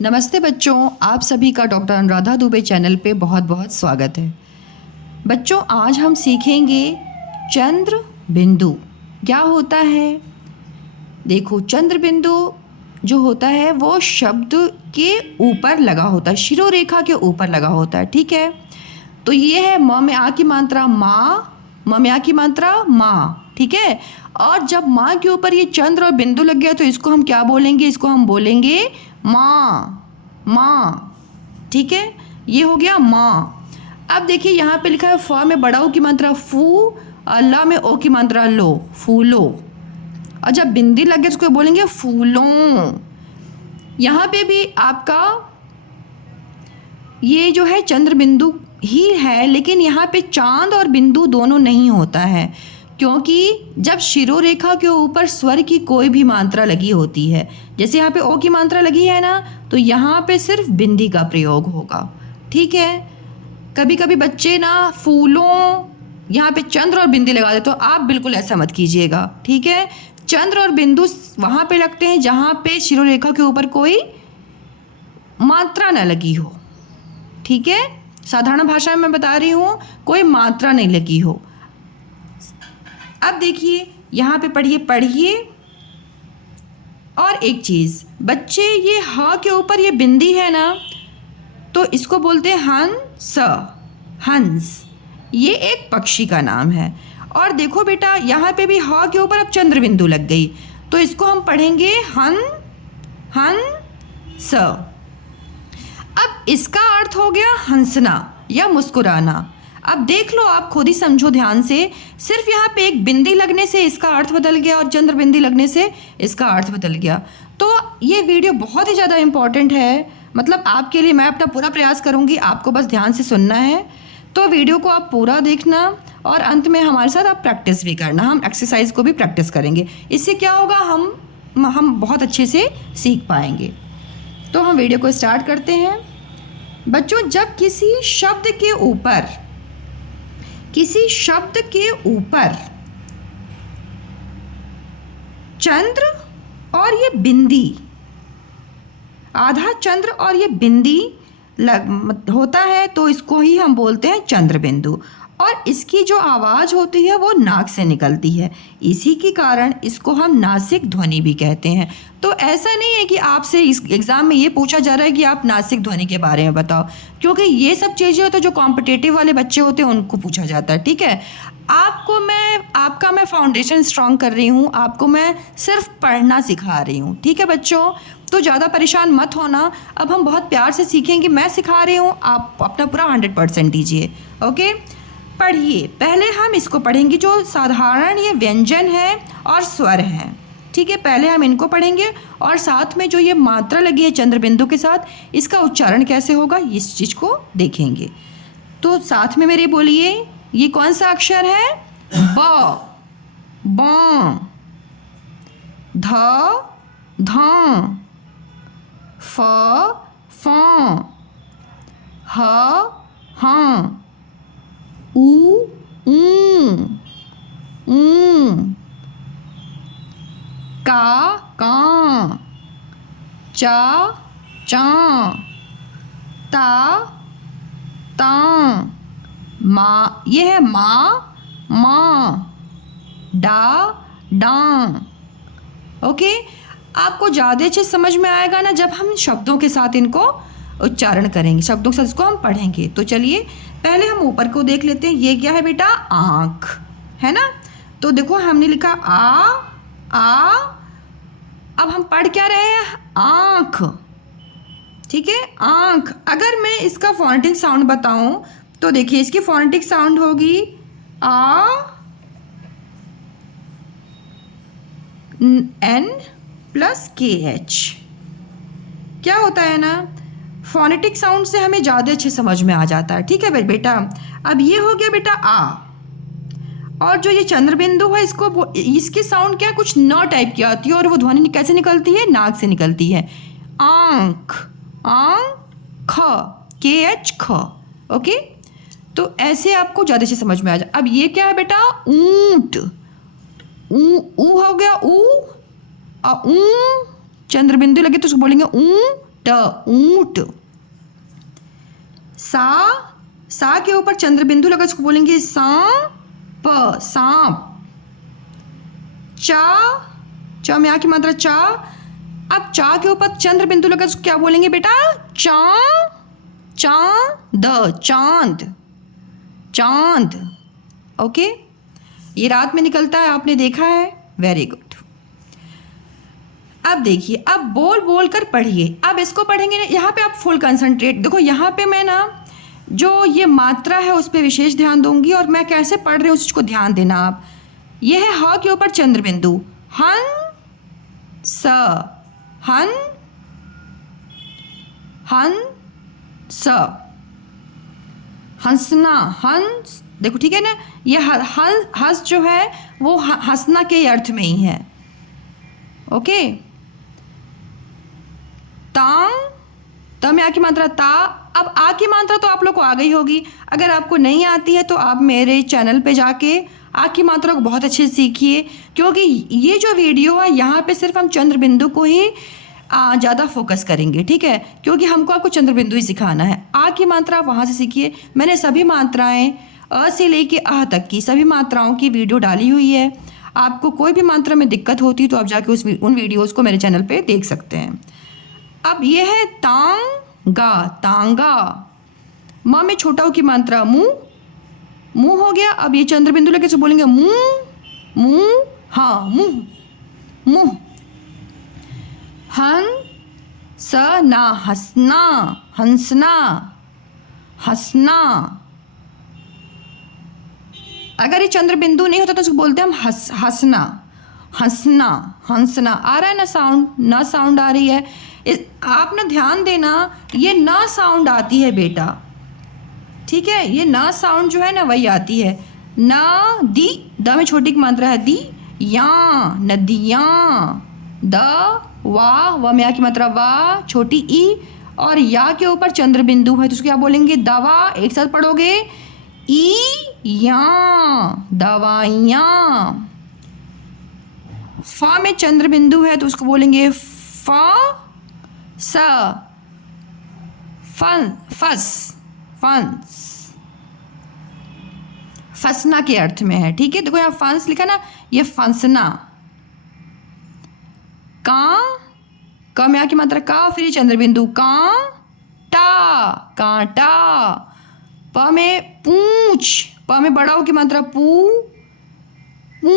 नमस्ते बच्चों, आप सभी का डॉक्टर अनुराधा दुबे चैनल पे बहुत बहुत स्वागत है। बच्चों, आज हम सीखेंगे चंद्र बिंदु क्या होता है। देखो, चंद्र बिंदु जो होता है वो शब्द के ऊपर लगा होता है, शिरोरेखा के ऊपर लगा होता है। ठीक है, तो ये है म में आ की मात्रा माँ, म में आ की मात्रा माँ। ठीक है, और जब माँ के ऊपर ये चंद्र और बिंदु लग गया तो इसको हम क्या बोलेंगे? इसको हम बोलेंगे माँ, माँ। ठीक है, ये हो गया माँ। अब देखिए यहाँ पे लिखा है फ में बड़ा ओ की मात्रा फू और ला में ओ की मात्रा लो, फूलो। और जब बिंदी लग गया तो उसको बोलेंगे फूलों। यहाँ पे भी आपका ये जो है चंद्र बिंदु ही है, लेकिन यहाँ पे चांद और बिंदु दोनों नहीं होता है, क्योंकि जब शिरोरेखा के ऊपर स्वर की कोई भी मात्रा लगी होती है, जैसे यहाँ पे ओ की मात्रा लगी है ना, तो यहाँ पे सिर्फ बिंदी का प्रयोग होगा। ठीक है, कभी कभी बच्चे ना फूलों यहाँ पे चंद्र और बिंदी लगा देते, तो आप बिल्कुल ऐसा मत कीजिएगा। ठीक है, चंद्र और बिंदु वहाँ पे लगते हैं जहाँ पे शिरोरेखा के ऊपर कोई मात्रा न लगी हो। ठीक है, साधारण भाषा में मैं बता रही हूँ, कोई मात्रा नहीं लगी हो। अब देखिए यहाँ पे पढ़िए। और एक चीज़ बच्चे, ये ह के ऊपर ये बिंदी है ना, तो इसको बोलते हैं हंस। हंस ये एक पक्षी का नाम है। और देखो बेटा, यहाँ पे भी ह के ऊपर अब चंद्र बिंदु लग गई, तो इसको हम पढ़ेंगे हंस। अब इसका अर्थ हो गया हंसना या मुस्कुराना। अब देख लो, आप खुद ही समझो ध्यान से। सिर्फ यहाँ पे एक बिंदी लगने से इसका अर्थ बदल गया और चंद्र बिंदी लगने से इसका अर्थ बदल गया। तो ये वीडियो बहुत ही ज़्यादा इम्पॉर्टेंट है, मतलब आपके लिए मैं अपना पूरा प्रयास करूँगी, आपको बस ध्यान से सुनना है। तो वीडियो को आप पूरा देखना और अंत में हमारे साथ आप प्रैक्टिस भी करना। हम एक्सरसाइज को भी प्रैक्टिस करेंगे, इससे क्या होगा, हम बहुत अच्छे से सीख पाएंगे। तो हम वीडियो को स्टार्ट करते हैं। बच्चों, जब किसी शब्द के ऊपर चंद्र और ये बिंदी, आधा चंद्र और ये बिंदी होता है, तो इसको ही हम बोलते हैं चंद्र बिंदु। और इसकी जो आवाज़ होती है वो नाक से निकलती है, इसी के कारण इसको हम नासिक ध्वनि भी कहते हैं। तो ऐसा नहीं है कि आपसे इस एग्ज़ाम में ये पूछा जा रहा है कि आप नासिक ध्वनि के बारे में बताओ, क्योंकि ये सब चीज़ें तो जो कॉम्पिटिटिव वाले बच्चे होते हैं उनको पूछा जाता है। ठीक है, आपका मैं फाउंडेशन स्ट्रांग कर रही हूँ, आपको मैं सिर्फ पढ़ना सिखा रही हूँ। ठीक है बच्चों, तो ज़्यादा परेशान मत होना। अब हम बहुत प्यार से सीखेंगे, मैं सिखा रही हूँ, आप अपना पूरा 100% दीजिए। ओके, पढ़िए। पहले हम इसको पढ़ेंगे जो साधारण ये व्यंजन है और स्वर हैं। ठीक है, पहले हम इनको पढ़ेंगे और साथ में जो ये मात्रा लगी है चंद्र बिंदु के साथ, इसका उच्चारण कैसे होगा इस चीज़ को देखेंगे। तो साथ में मेरे बोलिए, ये कौन सा अक्षर है? ब, ब, ध, ध, फ, फ, ह, ह, ऊ, ऊ, का, चा, चा, ता, ता, माँ, ये है माँ, माँ, डा, डा। ओके, आपको ज़्यादा अच्छे समझ में आएगा ना जब हम शब्दों के साथ इनको उच्चारण करेंगे, शब्दों के साथ इसको हम पढ़ेंगे। तो चलिए पहले हम ऊपर को देख लेते हैं। ये क्या है बेटा? आँख है ना। तो देखो, हमने लिखा आ। अब हम पढ़ क्या रहे हैं? आँख। ठीक है, आँख। अगर मैं इसका फोनेटिक साउंड बताऊं तो देखिए, इसकी फोनेटिक साउंड होगी आ, एन प्लस के एच। क्या होता है ना, फोनेटिक साउंड से हमें ज़्यादा अच्छे समझ में आ जाता है। ठीक है बेटा, अब ये हो गया बेटा आ। और जो ये चंद्र बिंदु है, इसकी साउंड क्या, कुछ न टाइप की आती है, और वो ध्वनि कैसे निकलती है? नाक से निकलती है। आंख, आंख, के एच ख। ओके, तो ऐसे आपको ज़्यादा से समझ में आ जाए। अब ये क्या है बेटा? ऊंट। ऊ हो गया ऊ, ऊ चंद्र बिंदु लगे तो उसको बोलेंगे ऊ ट ऊंट। सा के ऊपर चंद्र बिंदु लगा, इसको बोलेंगे सांप, सांप। चा में आ की मात्रा चा। अब चा के ऊपर चंद्र बिंदु लगा, इसको क्या बोलेंगे बेटा? चांद, चांद, चांद। ओके, ये रात में निकलता है, आपने देखा है, वेरी गुड। अब देखिए, अब बोल बोल कर पढ़िए। अब इसको पढ़ेंगे ना, यहाँ पे आप फुल कंसंट्रेट। देखो यहाँ पे मैं ना जो ये मात्रा है उस पर विशेष ध्यान दूंगी, और मैं कैसे पढ़ रही हूँ उसको ध्यान देना आप। ये है ह के ऊपर चंद्र बिंदु, हन स, हन हन स, हंसना, हंस। देखो ठीक है ना, ये हंस जो है वो हंसना के अर्थ में ही है। ओके, तांग, में आ की मात्रा ता। अब आ की मात्रा तो आप लोग को आ गई होगी, अगर आपको नहीं आती है तो आप मेरे चैनल पे जाके आ की मात्रा को बहुत अच्छे से सीखिए, क्योंकि ये जो वीडियो है यहाँ पे सिर्फ हम चंद्र बिंदु को ही ज़्यादा फोकस करेंगे, ठीक है, क्योंकि हमको आपको चंद्र बिंदु ही सिखाना है। आ की मात्रा आप वहाँ से सीखिए। मैंने सभी मात्राएं अ से लेके अह तक की सभी मात्राओं की वीडियो डाली हुई है। आपको कोई भी मात्रा में दिक्कत होती तो आप जाके उन वीडियोज़ को मेरे चैनल पर देख सकते हैं। अब ये है तांगा, तांगा। माँ में छोटा हो की मात्रा मुँह, मुँह हो गया। अब ये चंद्र बिंदु लेके बोलेंगे मुँह, मुँह, हाँ मुँह, मुँह। हन स ना, हंसना, हंसना, हंसना। अगर ये चंद्र बिंदु नहीं होता तो उसको बोलते हैं हम हंसना, हंसना, हंसना। आ रहा है ना साउंड? ना साउंड आ रही है। आप ना ध्यान देना, ये ना साउंड आती है बेटा, ठीक है, ये ना साउंड जो है ना वही आती है। ना दी, द में छोटी की मात्रा है दी, या नदियाँ। द वा में आ की मात्रा वा, छोटी ई, और या के ऊपर चंद्र बिंदु है तो उसको क्या बोलेंगे? दवा। एक साथ पढ़ोगे, ई या, दवाइयाँ। फा में चंद्र बिंदु है तो उसको बोलेंगे फा स, फन, फस, फंस, फंसना के अर्थ में है, ठीक है। देखो यहाँ फंस लिखा ना, ये फंसना। का में आ की मात्रा का, फिर चंद्र बिंदु का, टा, कांटा। प में पूंछ, प में बड़ा हो की मात्रा पू, पू।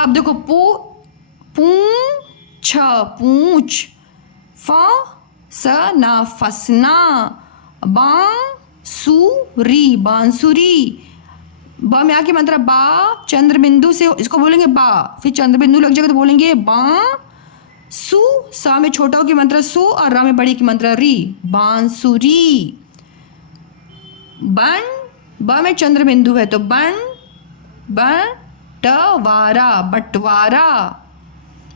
अब देखो पू, पूंछ, पूंछ। फ स ना, फसना। बांसुरी, बांसुरी। ब में आ की मात्रा बा, चंद्र बिंदु से इसको बोलेंगे बा, फिर चंद्र बिंदु लग जाएगा तो बोलेंगे बा सु। सा में छोटा हो की मात्रा सु, और रा में बड़ी की मात्रा री, बांसुरी। बन, ब में चंद्र बिंदु है तो बन, बंटवारा, बंटवारा,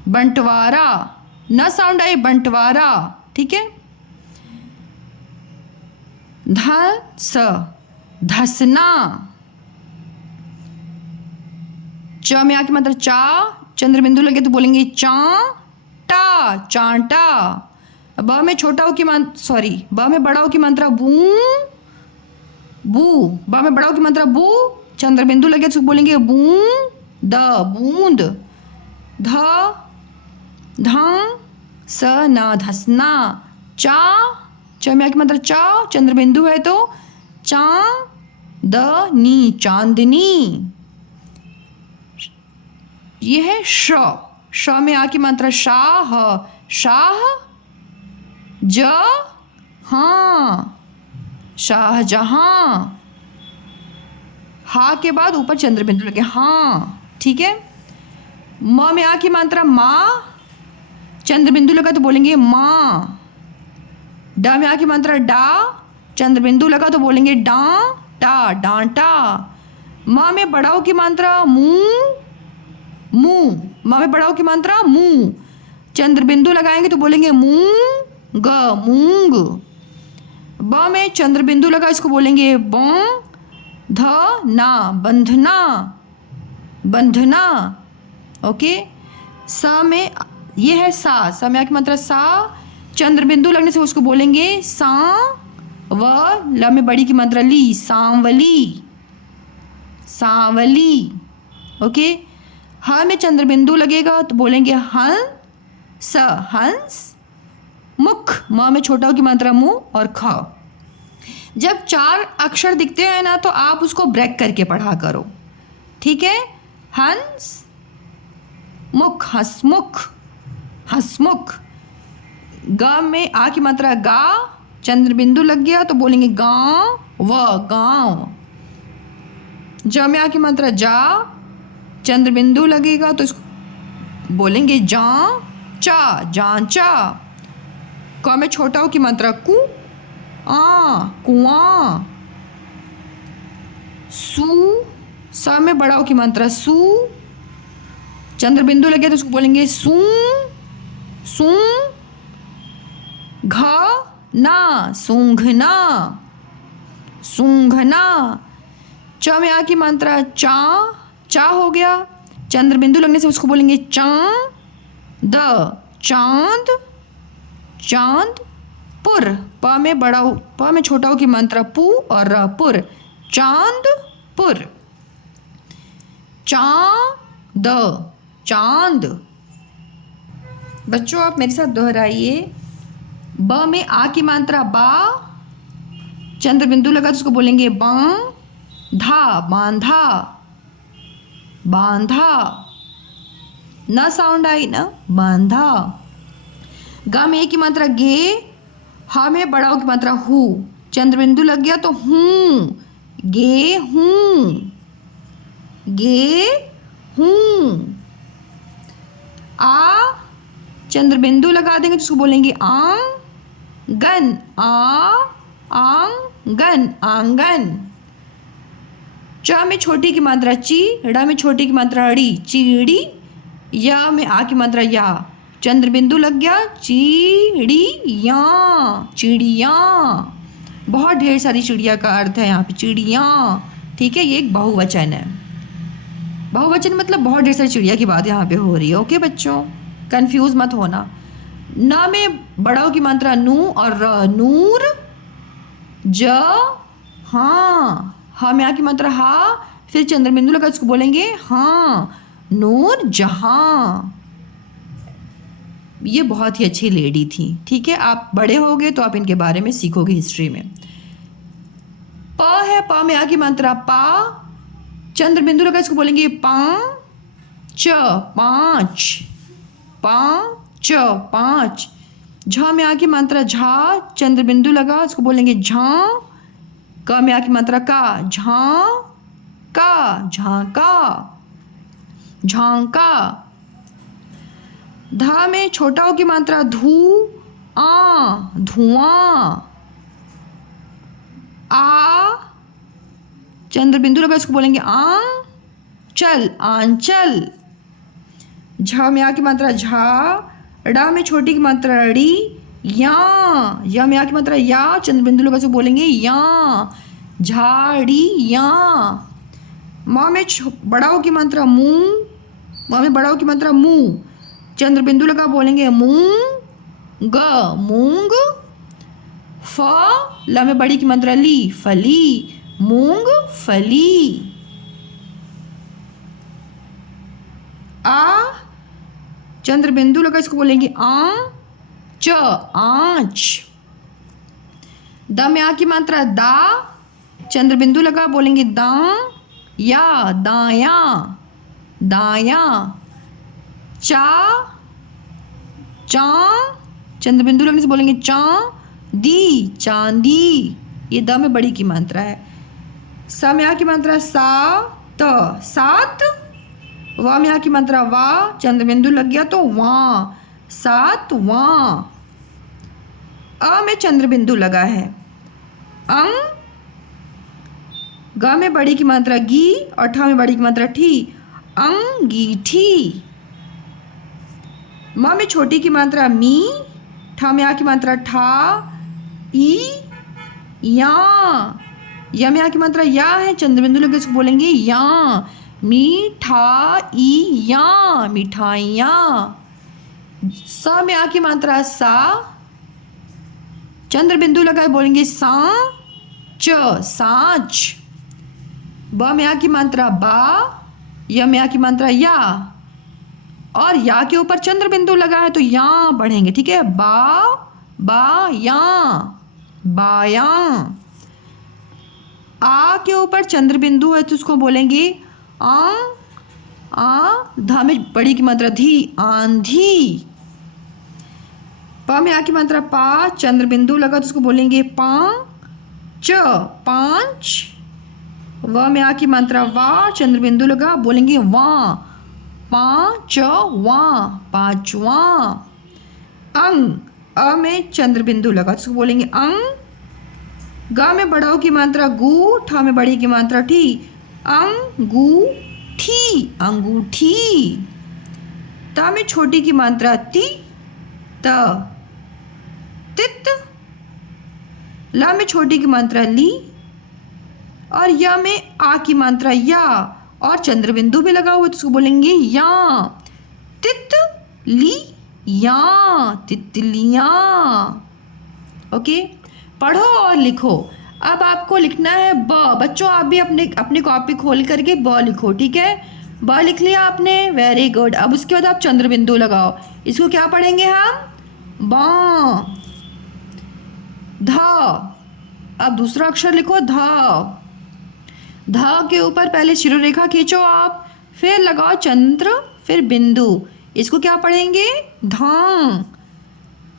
बंटवारा। न साउंड आए, बंटवारा, ठीक है। धस, धसना। च में आ की मात्रा चा, चंद्र बिंदु लगे तो बोलेंगे चा, टा, चांटा। ब में छोटा हो की ब में बड़ा हो की मात्रा बू, बू। ब में बड़ा हो की मात्रा बू, चंद्र बिंदु लगे तो बोलेंगे बूंद, बूंद। ध, ध स ना, धसना। चा, च में आ की मात्रा चा, चंद्र बिंदु है तो चा, द नी, चांदनी। ये है श में आ की मात्रा शाह, शाह। ज, हाँ, शाहजहां। हा के बाद ऊपर चंद्र बिंदु लगे, हाँ, ठीक है। म में आ की मात्रा माँ, चंद्र बिंदु लगा तो बोलेंगे माँ। ड में आ की मात्रा डा, चंद्र बिंदु लगा तो बोलेंगे डांटा, डांटा। म में बड़ा हो की मात्रा मुंह, मुंह। म में बड़ा हो की मात्रा मुंह, चंद्र बिंदु लगाएंगे तो बोलेंगे मूंग, मूंग। ब में चंद्र बिंदु लगा, इसको बोलेंगे बं, ध ना, बंधना, बंधना। ओके। स में ये है सा, स में आ की मात्रा सा, चंद्र बिंदु लगने से उसको बोलेंगे सा व ल में बड़ी की मात्रा ली, सांवली, सांवली। ओके। ह में चंद्र बिंदु लगेगा तो बोलेंगे हंस, हंस। मुख, म में छोटा की मात्रा मु और ख। जब 4 अक्षर दिखते हैं ना तो आप उसको ब्रेक करके पढ़ा करो, ठीक है। हंस मुख, हंसमुख, हंसमुख। ग में आ की मात्रा गा, चंद्र बिंदु लग गया तो बोलेंगे गांव व, गांव। ज में आ की मात्रा जा, चंद्र बिंदु लगेगा तो इसको बोलेंगे जा चा, जांचा। क में छोटा ओ की मात्रा कु, कुआं। सु, स में बड़ा ओ की मात्रा सु, चंद्र बिंदु लगे तो उसको बोलेंगे सू, सू। घ ना, सूंघना, सूंघना। च में आ की मात्रा चा, चा हो गया, चंद्र बिंदु लगने से उसको बोलेंगे चांद, चांद, चांद। पुर, प में बड़ा प में छोटा हो की मात्रा पु और र, पुर, चांदपुर। चांद, चांद। बच्चों आप मेरे साथ दोहराइए। ब में आ की मात्रा बा, चंद्र बिंदु लगा तो उसको बोलेंगे बांधा, बांधा, बांधा। ना साउंड आई ना, बांधा। ग में ए की मात्रा गे, ह में बड़ा ओ की मात्रा हु, चंद्र बिंदु लग गया तो हूँ, गे हूँ, गे हूँ। आ, चंद्र बिंदु लगा देंगे तो उसको बोलेंगे आंगन, आंगन, आंगन। च में छोटी की मात्रा ची, ड़ में छोटी की मात्रा ड़ी, चीड़ी। य में आ की मात्रा या, चंद्र बिंदु लग गया चिड़िया, चिड़िया। बहुत ढेर सारी चिड़िया का अर्थ है यहाँ पे चिड़िया, ठीक है। ये एक बहुवचन है। बहुवचन मतलब बहुत ढेर सारी चिड़िया की बात यहाँ पे हो रही है। ओके बच्चों, कंफ्यूज मत होना। न में बड़ाओं की मात्रा नू और र, नूर। ज हाँ, ह में आ की मात्रा हा, फिर चंद्र बिंदु लगा इसको बोलेंगे हाँ, नूर जहां। ये बहुत ही अच्छी लेडी थी, ठीक है। आप बड़े होगे तो आप इनके बारे में सीखोगे हिस्ट्री में। प है, प में आ की मात्रा पा, चंद्र बिंदु लगा इसको बोलेंगे पांच, पांच, पांच, पांच। झ में आ की मात्रा झा, चंद्र बिंदु लगा इसको बोलेंगे झा। क में आ की मात्रा का, झा का, झांका, झांका। धा में छोटा ओ की मात्रा धू, धुआं। आ, चंद्र बिंदु लगा इसको बोलेंगे आंचल, आंचल। झ में आ की मात्रा झा, ड़ में छोटी की मात्रा ड़ी, या में आ की मात्रा या, चंद्र बिंदु लगा इसको बोलेंगे या, झाड़िया। म में बड़ा ओ की मात्रा मुंह, म में बड़ा ओ की मात्रा मुंह, चंद्र बिंदु लगा बोलेंगे मूंग, मूंग। फ, ल में बड़ी की मात्रा ली, फली, मूंग फली। आ, चंद्र बिंदु लगा इसको बोलेंगे आंच, आंच। द में आ की मात्रा दा, चंद्र बिंदु लगा बोलेंगे दां या, दाया, दाया। चा, चा, चंद्र बिंदु लगने से बोलेंगे चांदी, चांदी। ये द में बड़ी की मात्रा है। स में आ की मात्रा सा, त, सात। व में आ की मात्रा वा, चंद्र बिंदु लग गया तो वां, सात वां। अ में चंद्र बिंदु लगा है। अंग, ग में बड़ी की मात्रा गी और ठ में बड़ी की मात्रा ठी, अंगीठी। म में छोटी की मात्रा मी, ठ में आ की मात्रा ठा, ई, या। य में आ की मात्रा या है, चंद्र बिंदु लगे इसको बोलेंगे या, मीठा, या, मिठाइयाँ। स में आ की मात्रा सा, चंद्र बिंदु लगाए बोलेंगे सा च, सांच। ब में आ की मात्रा बा, य में आ की मात्रा या, और या के ऊपर चंद्र बिंदु लगा है तो या पढ़ेंगे, ठीक है। बा या, बाया। आ के ऊपर चंद्र बिंदु है तो उसको बोलेंगे धा में बड़ी की मात्रा धी, आंधी। प में आ की मात्रा पा, चंद्र बिंदु लगा तो उसको बोलेंगे च, पांच। व में आ की मात्रा वा, चंद्र बिंदु लगा बोलेंगे पांचवा, पांचवा। अ में चंद्र बिंदु लगा तो उसको बोलेंगे ग में बड़ाओ की मात्रा गु, ठ में बड़ी की मात्रा ठी, अंगूठी, अंगूठी। त में छोटी की मात्रा ती, तित। ला में छोटी की मात्रा ली, और या में आ की मात्रा या, और चंद्र बिंदु भी लगा हुआ तो उसको बोलेंगे या, तितली, या, तितलियां। ओके, पढ़ो और लिखो। अब आपको लिखना है ब। बच्चों आप भी अपनी कॉपी खोल करके ब लिखो, ठीक है। ब लिख लिया आपने, वेरी गुड। अब उसके बाद आप चंद्र बिंदु लगाओ। इसको क्या पढ़ेंगे हम? ब। ध। अब दूसरा अक्षर लिखो ध। ध के ऊपर पहले शिरोरेखा खींचो आप, फिर लगाओ चंद्र, फिर बिंदु। इसको क्या पढ़ेंगे? ध।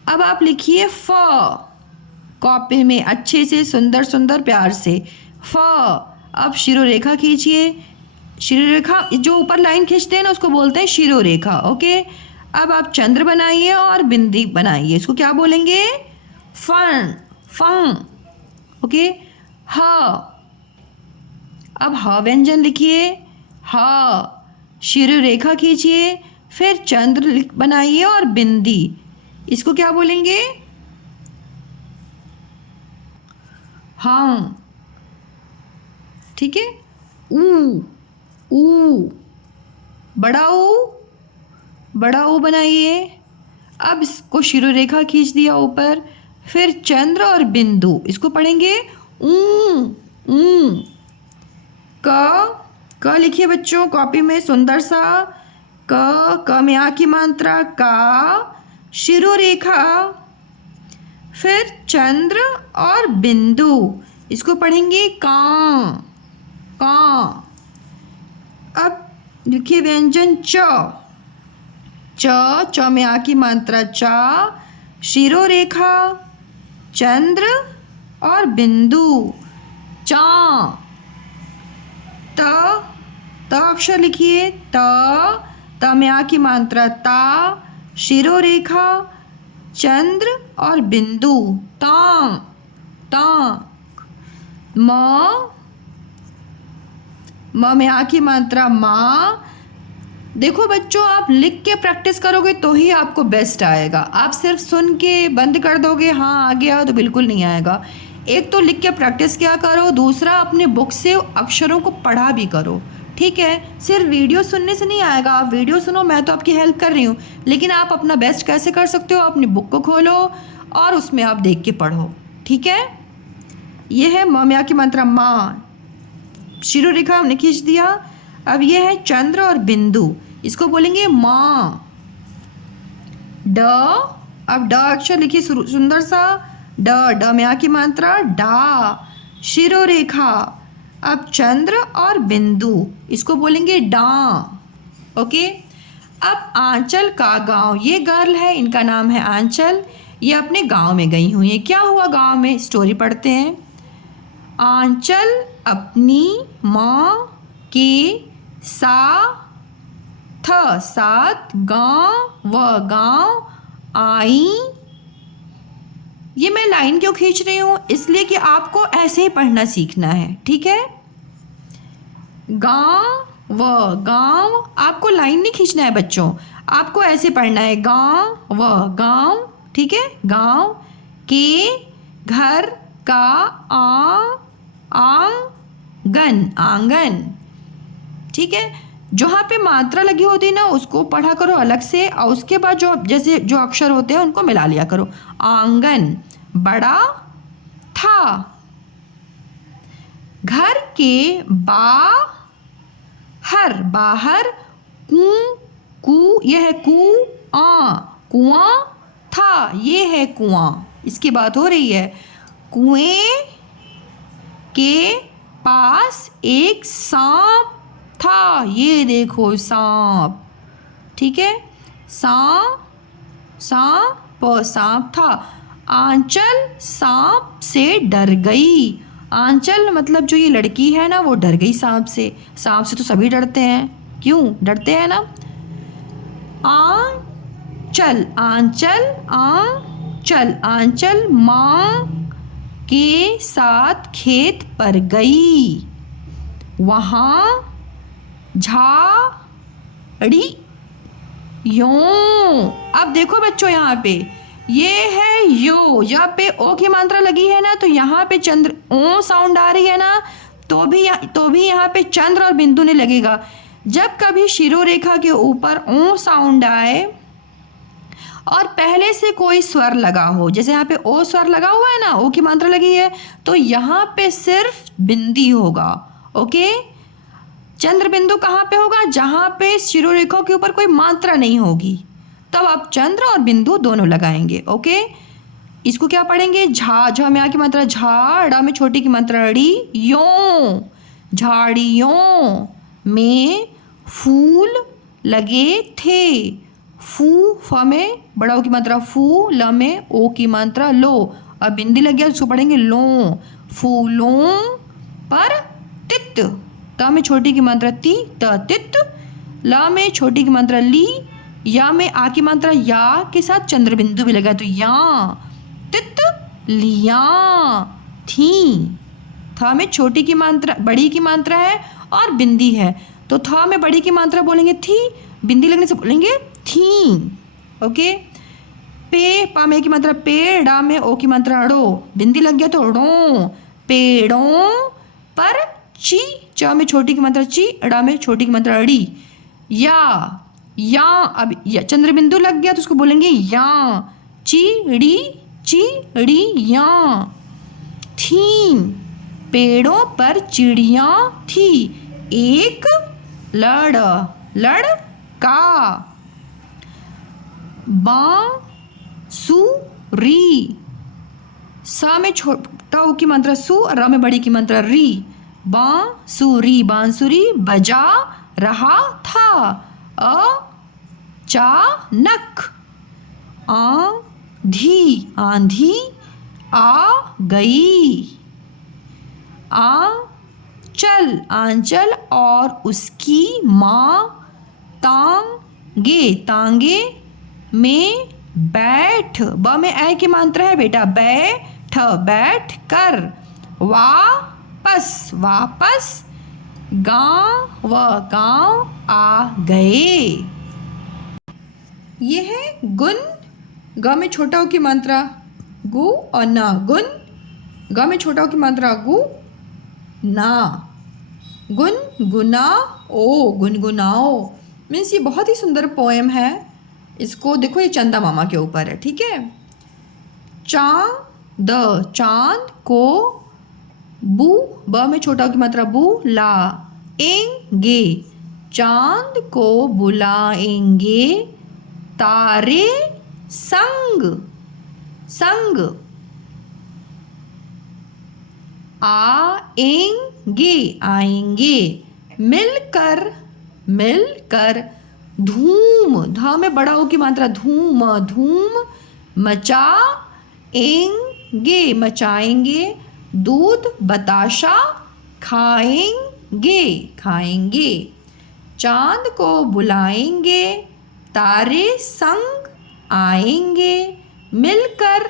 अब आप लिखिए फ, कॉपी में अच्छे से सुंदर सुंदर प्यार से फ। अब शिरोरेखा खींचिए। शिरोरेखा जो ऊपर लाइन खींचते हैं ना उसको बोलते हैं शिरोरेखा। ओके, अब आप चंद्र बनाइए और बिंदी बनाइए। इसको क्या बोलेंगे? फन, फंग। ओके, ह। अब ह व्यंजन लिखिए, ह। शिरोरेखा खींचिए, फिर चंद्र बनाइए और बिंदी। इसको क्या बोलेंगे? हाँ, ठीक है। ऊ, ऊ, बड़ा ऊ, बड़ा ऊ बनाइए। अब इसको शिरोरेखा खींच दिया ऊपर, फिर चंद्र और बिंदु। इसको पढ़ेंगे ऊ, ऊ। क लिखिए बच्चों कॉपी में सुंदर सा। क में आ की मात्रा का, शिरोरेखा, फिर चंद्र और बिंदु। इसको पढ़ेंगे का, का। अब लिखिए व्यंजन च में आ की मात्रा चा, शिरोरेखा, चंद्र और बिंदु, चा। त अक्षर लिखिए त में आ की मात्रा ता, शिरोरेखा, चंद्र और बिंदु, ता, ता। म में आ की मात्रा माँ। देखो बच्चों, आप लिख के प्रैक्टिस करोगे तो ही आपको बेस्ट आएगा। आप सिर्फ सुन के बंद कर दोगे हाँ आ गया तो बिल्कुल नहीं आएगा। एक तो लिख के प्रैक्टिस क्या करो, दूसरा अपने बुक से अक्षरों को पढ़ा भी करो, ठीक है। सिर्फ वीडियो सुनने से नहीं आएगा। आप वीडियो सुनो, मैं तो आपकी हेल्प कर रही हूँ, लेकिन आप अपना बेस्ट कैसे कर सकते हो? अपनी बुक को खोलो और उसमें आप देख के पढ़ो, ठीक है। ये है म में आ की मात्रा माँ, शिरोरेखा हमने खींच दिया। अब ये है चंद्र और बिंदु, इसको बोलेंगे माँ। ड, अब ड अक्षर लिखिए सुंदर सा। ड में आ की मात्रा डा, शिरोरेखा, अब चंद्र और बिंदु। इसको बोलेंगे डा। ओके, अब आंचल का गांव। ये गर्ल है, इनका नाम है आंचल। ये अपने गांव में गई हुई है। क्या हुआ गांव में? स्टोरी पढ़ते हैं। आंचल अपनी माँ के साथ गांव आई। ये मैं लाइन क्यों खींच रही हूँ? इसलिए कि आपको ऐसे ही पढ़ना सीखना है, ठीक है। गांव, आपको लाइन नहीं खींचना है बच्चों, आपको ऐसे पढ़ना है गांव, ठीक है। गांव के घर का आंगन, ठीक है। जहाँ पे मात्रा लगी होती है ना उसको पढ़ा करो अलग से, और उसके बाद जो अक्षर होते हैं उनको मिला लिया करो। आंगन, बड़ा था। घर के बाहर, बाहर कू, कू यह है कुआं था, ये है कुआं। इसकी बात हो रही है। कुएं के पास एक सांप था, ये देखो सांप, ठीक है। सांप था। आंचल सांप से डर गई। आंचल मतलब जो ये लड़की है ना, वो डर गई सांप से। सांप से तो सभी डरते हैं, क्यों डरते हैं ना। आंचल माँ के साथ खेत पर गई। वहाँ झाड़ी यों। अब देखो बच्चों, यहाँ पे ये है यो, यहाँ पे ओ की मात्रा लगी है ना, तो यहाँ पे चंद्र ओ साउंड आ रही है ना, तो भी यहाँ पे चंद्र और बिंदु नहीं लगेगा। जब कभी शिरोरेखा के ऊपर ओ साउंड आए और पहले से कोई स्वर लगा हो, जैसे यहाँ पे ओ स्वर लगा हुआ है ना, ओ की मात्रा लगी है, तो यहाँ पे सिर्फ बिंदी होगा। ओके, चंद्र बिंदु कहाँ पे होगा? जहाँ पे शिरोरेखा के ऊपर कोई मात्रा नहीं होगी, तब आप चंद्र और बिंदु दोनों लगाएंगे। ओके, इसको क्या पढ़ेंगे? झा में आ की मात्रा झा, ड़ा में छोटी की मात्रा ड़ी, यों, झाड़ियों में फूल लगे थे। फू, फ में बड़ा ओ की मात्रा फू, ल में ओ की मात्रा लो। अब बिंदी लग गया, उसको पढ़ेंगे लो, फूलों पर तित, त में छोटी की मात्रा ती, त तित, ला में छोटी की मात्रा ली, या में आ की मात्रा या के साथ चंद्र बिंदु भी लगा, तो या तित लिया थी। था में छोटी की मात्रा, बड़ी की मात्रा है और बिंदी है, तो था में बड़ी की मात्रा बोलेंगे थी, बिंदी लगने से बोलेंगे थी। ओके, पे, पा में की मात्रा पे, डा में ओ की मात्रा ड़ो, बिंदी लग गया तो ड़ो, पेड़ों पर ची, च में छोटी की मात्रा ची, ड़ा में छोटी की मात्रा ड़ी, या अब या चंद्र बिंदु लग गया तो उसको बोलेंगे या, चीड़ी या। थी, पेड़ों पर चिड़िया थी। एक लड़का। बांसुरी, सा में छोटा ओ की मात्रा सु, र में बड़ी की मात्रा री, बांसुरी बजा रहा था। अचानक आंधी आ गई। आंचल और उसकी माँ तांगे में बैठ, ब में ऐ की मात्रा है बेटा, बैठ कर वापस गांव आ गए। ये है गुन, ग में छोटा ओ की मात्रा गु और ना, गुन, ग में छोटा ओ की मात्रा गु, ना, गुनगुनाओ। मीन्स ये बहुत ही सुंदर पोएम है। इसको देखो, ये चंदा मामा के ऊपर है, ठीक है। चांद को बू, ब में छोटा की मात्रा बू, ला एंगे, चांद को बुलाएंगे तारे संग आएंगे मिलकर धूम, धा में बड़ा ओ की मात्रा धूम मचाएंगे दूध बताशा खाएंगे। चांद को बुलाएंगे तारे संग आएंगे, मिलकर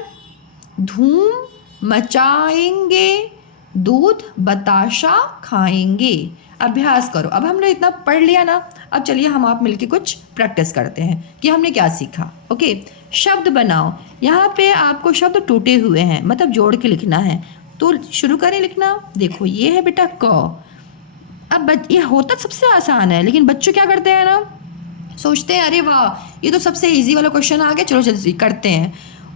धूम मचाएंगे दूध बताशा खाएंगे। अभ्यास करो। अब हमने इतना पढ़ लिया ना, अब चलिए हम आप मिलके कुछ प्रैक्टिस करते हैं कि हमने क्या सीखा। ओके, शब्द बनाओ। यहाँ पे आपको शब्द टूटे हुए हैं, मतलब जोड़ के लिखना है, तो शुरू करें लिखना। देखो ये है बेटा क। अब ये होता सबसे आसान है, लेकिन बच्चों क्या करते हैं ना, सोचते हैं अरे वाह ये तो सबसे इजी वाला क्वेश्चन आ गया, चलो जल्दी करते हैं।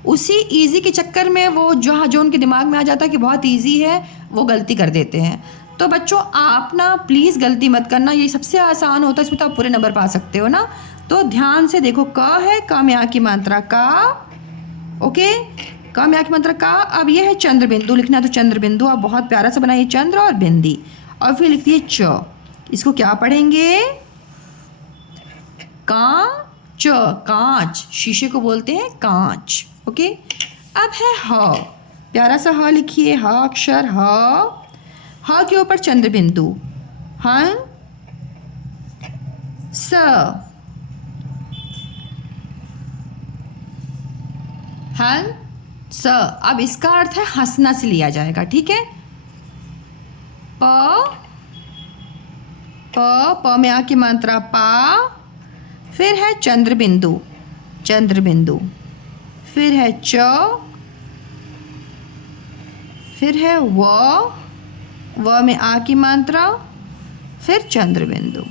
उसी इजी के चक्कर में वो जो उनके दिमाग में आ जाता है कि बहुत इजी है, वो गलती कर देते हैं। तो बच्चों आप ना प्लीज़ गलती मत करना, ये सबसे आसान होता है, इसमें तो आप पूरे नंबर पा सकते हो ना। तो ध्यान से देखो, क है, क में आ की मात्रा का, ओके, क में आ की मात्रा का। अब ये है चंद्र बिंदु लिखना, तो चंद्र बिंदु आप बहुत प्यारा सा बनाइए, चंद्र और बिंदी, और फिर लिख दिए च। इसको क्या पढ़ेंगे? कांच, कांच, शीशे को बोलते हैं कांच, ओके। अब है ह, प्यारा सा ह लिखिए, ह अक्षर, ह के ऊपर चंद्र बिंदु, हं स, हं स। अब इसका अर्थ है हंसना से लिया जाएगा, ठीक है। प में आ की मात्रा पा, फिर है चंद्र बिंदु, चंद्र बिंदु, फिर है च, फिर है व में आ की मात्रा, फिर चंद्र बिंदु,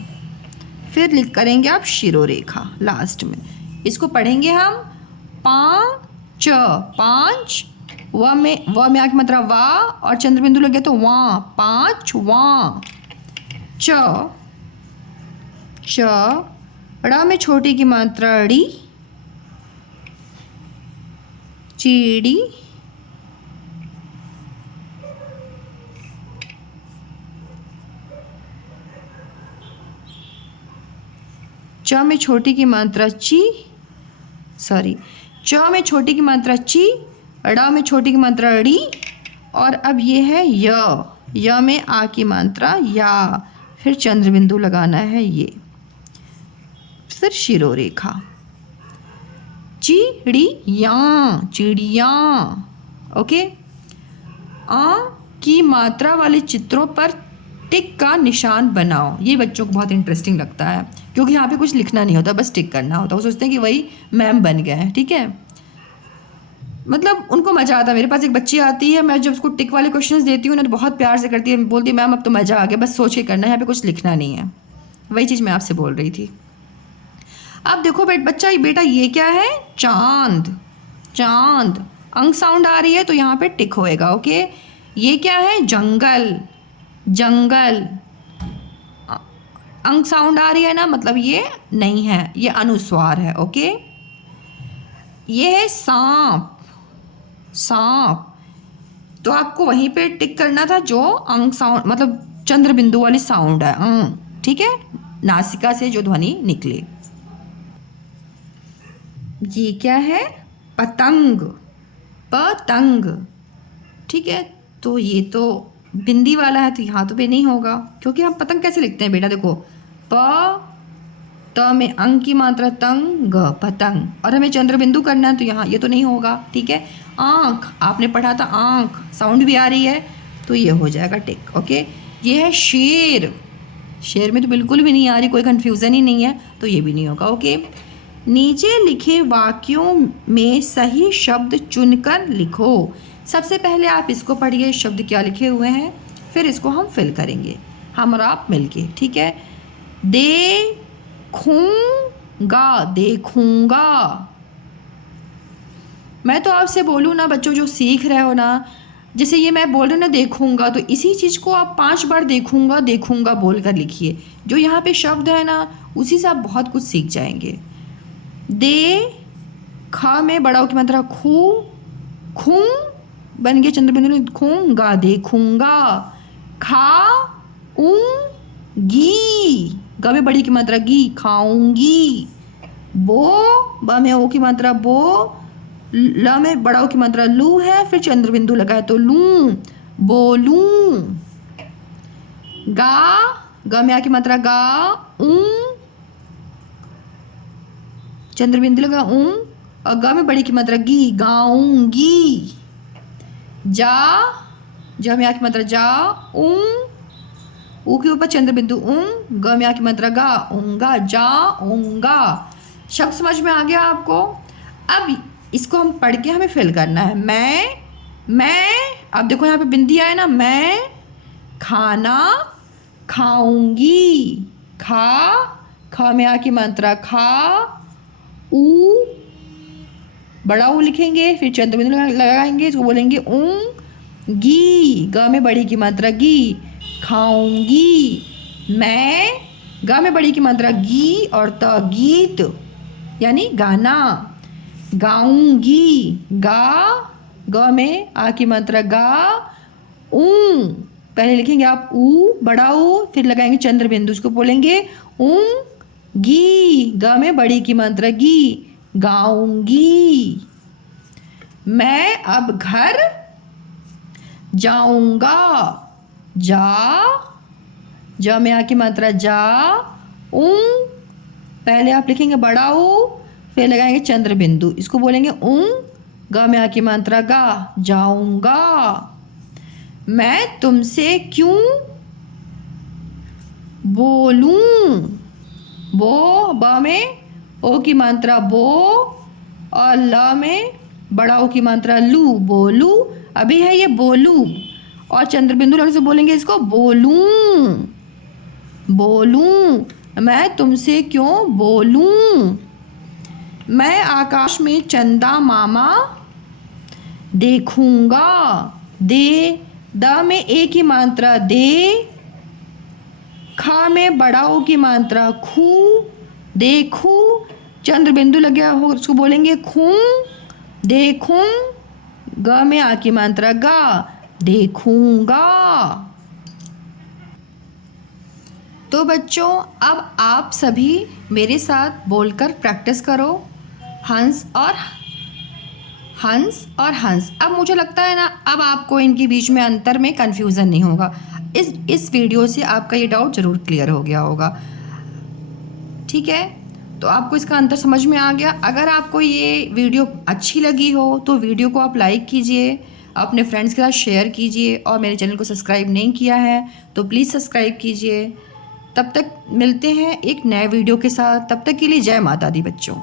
फिर लिख करेंगे आप शिरोरेखा लास्ट में। इसको पढ़ेंगे हम पांच, पांच, व में आ की मात्रा वा, और चंद्र बिंदु लगे तो वां, पांच वां। च, ड़ में छोटी की मात्रा ड़ी, चीड़ी, च में छोटी की मात्रा ची, सॉरी, च में छोटी की मात्रा ची, ड़ में छोटी की मात्रा ड़ी, और अब ये है य में आ की मात्रा या, फिर चंद्र बिंदु लगाना है ये, फिर शिरोरेखा। चिड़ियाँ, चिड़ियाँ, ओके। आ की मात्रा वाले चित्रों पर टिक का निशान बनाओ। ये बच्चों को बहुत इंटरेस्टिंग लगता है, क्योंकि यहाँ पे कुछ लिखना नहीं होता, बस टिक करना होता है। वो सोचते हैं कि वही मैम बन गए हैं, ठीक है। मतलब उनको मज़ा आता है। मेरे पास एक बच्ची आती है, मैं जब उसको टिक वाले क्वेश्चंस देती हूँ ना, तो बहुत प्यार से करती है, बोलती है मैम अब तो मज़ा आ गया, बस सोच के करना है, यहाँ पे कुछ लिखना नहीं है। वही चीज़ मैं आपसे बोल रही थी। अब देखो बेटा ये क्या है? चांद, चांद, अंग साउंड आ रही है तो यहाँ पे टिक होएगा, ओके। ये क्या है? जंगल, जंगल, अंग साउंड आ रही है ना, मतलब ये नहीं है, ये अनुस्वार है, ओके। ये है सांप, सांप, तो आपको वहीं पे टिक करना था जो अंग साउंड, मतलब चंद्र बिंदु वाली साउंड है, ठीक है, नासिका से जो ध्वनि निकले। ये क्या है? पतंग, पतंग, ठीक है। तो ये तो बिंदी वाला है, तो यहाँ तो भी नहीं होगा, क्योंकि हम पतंग कैसे लिखते हैं बेटा? देखो, त में अंग की मात्रा तंग, पतंग, और हमें चंद्र बिंदु करना है, तो यहाँ ये तो नहीं होगा, ठीक है। आँख, आपने पढ़ा था आँख, साउंड भी आ रही है, तो ये हो जाएगा टिक, ओके। ये है शेर, शेर में तो बिल्कुल भी नहीं आ रही, कोई कन्फ्यूज़न ही नहीं है, तो ये भी नहीं होगा, ओके। नीचे लिखे वाक्यों में सही शब्द चुनकर लिखो। सबसे पहले आप इसको पढ़िए, शब्द क्या लिखे हुए हैं, फिर इसको हम फिल करेंगे, हम और आप मिलके, ठीक है। देखूंगा, देखूंगा। मैं तो आपसे बोलूँ ना बच्चों, जो सीख रहे हो ना, जैसे ये मैं बोल रही हूँ ना देखूंगा, तो इसी चीज़ को आप 5 बार देखूंगा देखूंगा बोल कर लिखिए। जो यहाँ पे शब्द है ना, उसी से आप बहुत कुछ सीख जाएंगे। दे, खा में बड़ा की मात्रा खू, खूं बन गया चंद्र बिंदु, देखूंगा, देखूंगा। खाऊंगी, ग में बड़ी की मात्रा गी, खाऊंगी। ब में ओ की मात्रा बो, ल में बड़ा ओ की मात्रा लू है, फिर चंद्र बिंदु लगा है तो लूं, बोलूं। ग में आ की मात्रा गा, चंद्र बिंदु लगा और ग में बड़ी की मात्रा गी, गाऊंगी। जा में आ की मात्रा जा, ऊ के ऊपर चंद्र बिंदु ग में आ की मात्रा गा, ऊंगा, जाऊंगा। शब्द समझ में आ गया आपको? अब इसको हम पढ़ के हमें फिल करना है। मैं, अब देखो यहाँ पे बिंदी आए ना, मैं खाना खाऊंगी। खा में आ की मात्रा खा, बड़ा ऊ लिखेंगे, फिर चंद्र बिंदु लगाएंगे, इसको बोलेंगे ऊंगी। ग में बड़ी की मात्रा गी, खाऊंगी। मैं, ग में बड़ी की मात्रा गी और त गीत यानी गाना, गाऊंगी। गा, ग में आ की मात्रा गा, ऊ, पहले लिखेंगे आप ऊ, बड़ा ऊ, फिर लगाएंगे चंद्र बिंदु, उसको बोलेंगे गी। ग में बड़ी की मात्रा गी, गाऊंगी। मैं अब घर जाऊंगा। जा में आ की मात्रा जा, पहले आप लिखेंगे बड़ा ऊ, फिर लगाएंगे चंद्र बिंदु, इसको बोलेंगे ग में आ की मात्रा गा, जाऊंगा। मैं तुमसे क्यों बोलूं। बो, ब में ओ की मात्रा बो और ल में बड़ा ओ की मात्रा लू, बोलू। अभी है ये बोलू और चंद्र बिंदु लगने से बोलेंगे इसको बोलूं। बोलूं, मैं तुमसे क्यों बोलूं। मैं आकाश में चंदा मामा देखूंगा। दे, द में ए की मात्रा दे, खा में बड़ा ओ की मात्रा खू, देखू। चंद्र बिंदु लग गया हो, उसको बोलेंगे खूं, देखूं। ग में आ की मात्रा गा, देखूंगा। तो बच्चों अब आप सभी मेरे साथ बोलकर प्रैक्टिस करो, हंस और हंस और हंस। अब मुझे लगता है ना, अब आपको इनके बीच में अंतर में कन्फ्यूज़न नहीं होगा। इस वीडियो से आपका ये डाउट ज़रूर क्लियर हो गया होगा। ठीक है, तो आपको इसका अंतर समझ में आ गया। अगर आपको ये वीडियो अच्छी लगी हो तो वीडियो को आप लाइक कीजिए, अपने फ्रेंड्स के साथ शेयर कीजिए और मेरे चैनल को सब्सक्राइब नहीं किया है तो प्लीज़ सब्सक्राइब कीजिए। तब तक मिलते हैं एक नए वीडियो के साथ। तब तक के लिए जय माता दी बच्चों।